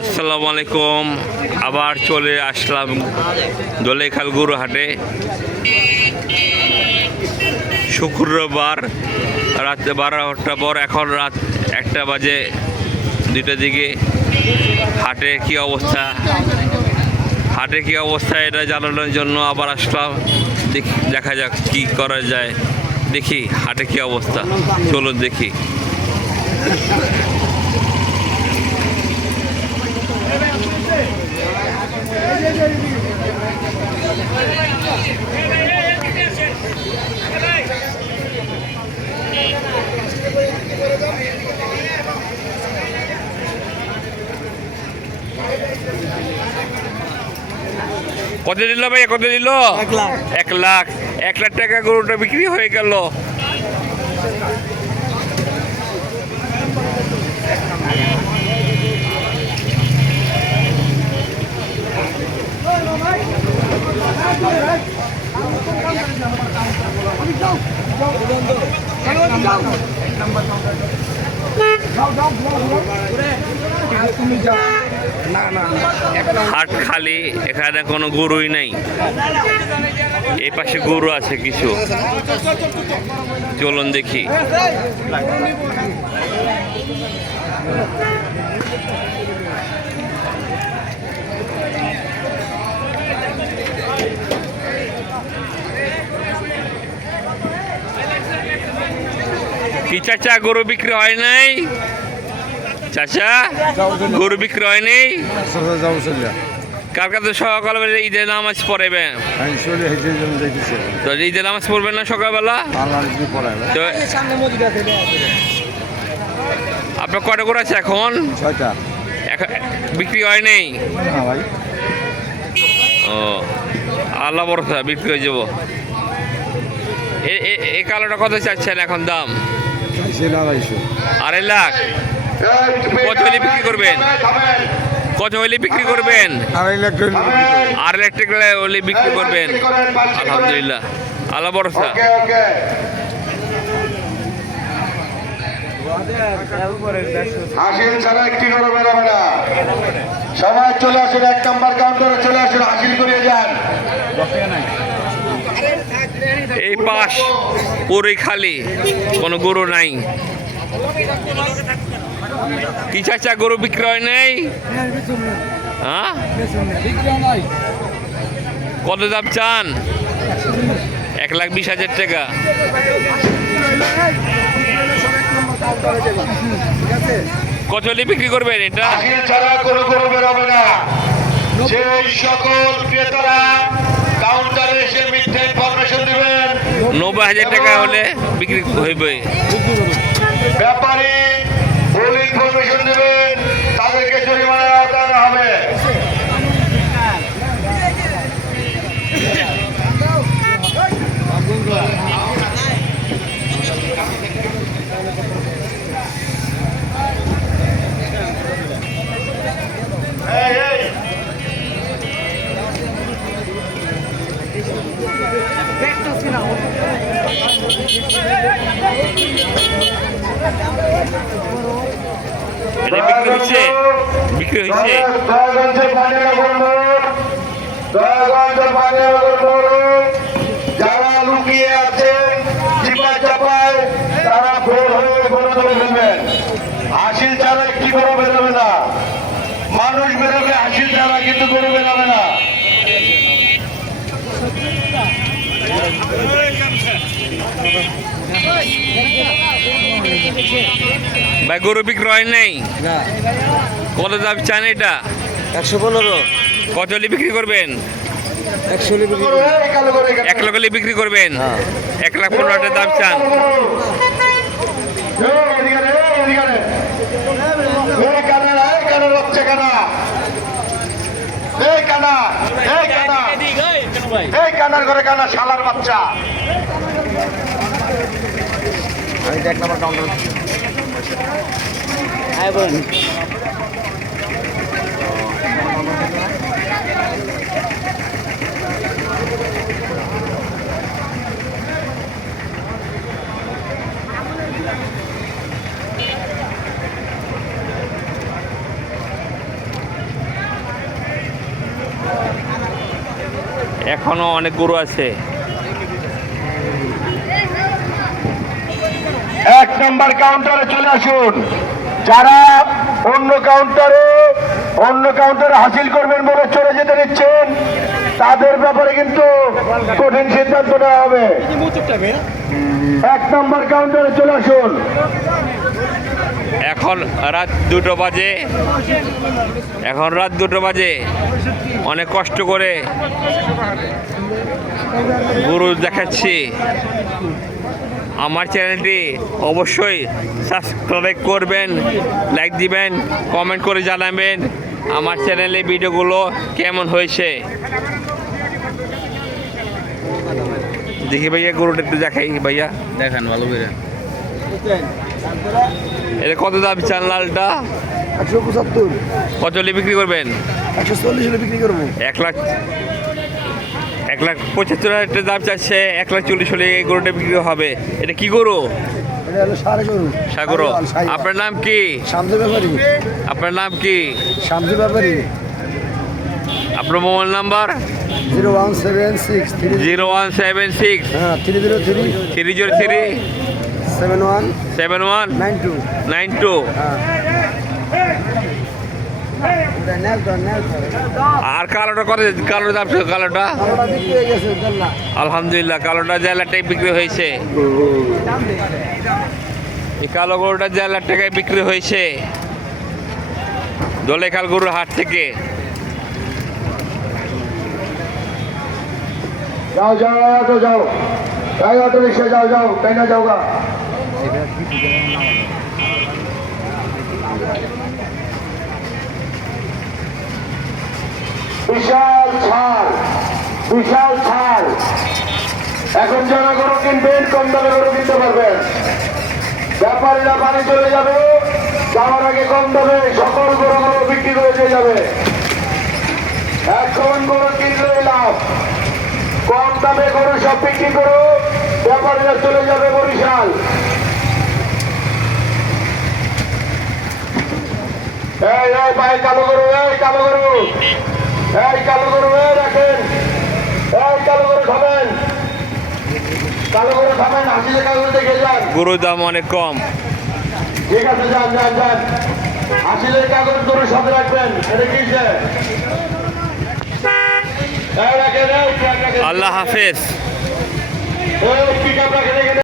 আসসালামু আলাইকুম। আবার চলে আসলাম দোলেখাল গরু হাটে। শুক্রবার রাত 12টার পর, এখন রাত 1টা বাজে, 2টার দিকে। হাটের কি অবস্থা এটা জানানোর জন্য আবার আসলাম। দেখা যাক কি করা যায়। দেখি হাটে কি অবস্থা, চলুন দেখি। কত দিল ভাইয়া, কত দিল? 1 লাখ। 1 লাখ টাকা গরুটা বিক্রি হয়ে গেল। হাট খালি, এখানে কোনো গরুই নাই। এই পাশে গরু আছে কিছু, চলুন দেখি। কি চাচা, গরু বিক্রি হয় নাই? চাচা, গরু বিক্রি হয়নি? কালকে তো সকালবেলা ঈদের নামাজ পড়াবেন, তো ঈদের নামাজ পড়বেন না সকালবেলা? তো আপনার কটা গরু আছে এখন? 6টা। বিক্রি হয়নি? ও আল্লাহ ভরসা, বিক্রি হয়ে যাব। এই কালোটা কত চাচ্ছেন এখন দাম? 2.5 লাখ। কত হলে বিক্রি করবেন? কত হলে বিক্রি করবেন? 2.5 লাখ। 2.5 লাখ টাকা হলে বিক্রি করবেন? আলহামদুলিল্লাহ, আল্লাহ ভরসা। হাসিল ছাড়া একটি গরু বেরোবে না। সবাই চলে আসুন, 1 নম্বর কাউন্টারে চলে আসুন, হাসিল করিয়ে যান। এই পাশ পুরোই খালি, কোনো গরু নাই। কি চাচা, গরু বিক্রি হয় নাই? হ্যাঁ, কত দাম চান? 1,20,000 টাকা। কত হলে বিক্রি করবেন এটা? হাসিল ছাড়া কোনো গরু বেরোবে না। সেই সকল ক্রেতারা কাউন্টারে এসে মিথ্যা ইনফরমেশন দিবেন। 90,000 টাকা হলে বিক্রি হইবে। ব্যাপারী ভুল ইনফরমেশন দেবেন, তাদেরকে জরিমানার আওতায় আনা হবে। এটা বিক্রি হচ্ছে, বিক্রি হচ্ছে। যারা লুকিয়ে আছেন চিপা চাপায়, তারা ভোর হয়ে গরু ধরে ফেলবেন। হাসিল ছাড়া একটি গরু বেরোবে না। মানুষ বেরোবে হাসিল ছাড়া, কিন্তু গরু বেরোবে না। ভাই, গরু বিক্রি হয় নাই? কত দাম চান এটা? 115। কত হলে বিক্রি করবেন? 1 লাখ হলে বিক্রি করবেন? 1,15,000 দাম চান। কানার ঘরে কানা, শালার বাচ্চা। আমি 1 নম্বর কাউন্টার। এখনো অনেক গরু আছে। এক নম্বর কাউন্টারে চলে আসুন। যারা অন্য কাউন্টারে হাসিল করবেন বলে চলে যেতে নিচ্ছেন, তাদের ব্যাপারে কিন্তু কঠিন সিদ্ধান্ত নেওয়া হবে। এক নম্বর কাউন্টারে চলে আসুন। এখন রাত 2টো বাজে। অনেক কষ্ট করে গরু দেখাচ্ছি। আমার চ্যানেলটি অবশ্যই সাবস্ক্রাইব করবেন, লাইক দিবেন, কমেন্ট করে জানাবেন আমার চ্যানেলে ভিডিওগুলো কেমন হয়েছে। দেখি ভাইয়া গরুটা একটু দেখাই ভাইয়া, দেখান ভালো করে। এটা কত দাম চান লালটা? 175, কত হলে বিক্রি করবেন? 140 হলে বিক্রি করবো। 1,75,000 দাম চাচ্ছে, 1,40,000 হলে এই গরুটা বিক্রি হবে। এটা কি গরু? এটা হলো সারে গরু। সাগর। আপনার নাম কি? শামসু ব্যাপারী। আপনার নাম কি? শামসু ব্যাপারী। আপনার মোবাইল নাম্বার? 0176 0176 হ্যাঁ 303 303 71 71 92 92। হ্যাঁ। এটা নেল তো। আর কালোটা কত? কালোর দাম কালোটা? ভালোটা বিক্রি হয়ে গেছে জানলা। আলহামদুলিল্লাহ, কালোটা 1,000,000 টাকায় বিক্রি হয়েছে। এই কালো গরুটা 1,000,000 টাকায় বিক্রি হয়েছে দোলেখাল গরুর হাট থেকে। যাও অটো যাও, অটো রিক্সা যাও, তাই না যাও গা। বিশাল ছাড়। এখন যারা গরু কিনবেন কম দামে গরু কিনতে পারবেন। ব্যাপারীরা বাড়ি চলে যাবে, যাওয়ার আগে কম দামে সকল গরুগুলো বিক্রি করে দিয়ে যাবে। এখন গরু কিনলে লাভ, কম দামে গরু সব বিক্রি করো, ব্যাপারীরা চলে যাবে বরিশাল। এই ভাই কালো গরু রাখেন। কালো গরু খাবেন, হাসিলে কাগজ দেখে যান। গরুর দাম অনেক কম। ঠিক আছে, যান। হাসিলের কাগজ গরু সাথে রাখবেন। এটা কি রাখেন। আল্লাহ হাফেজ। পিক আপ রাখেন।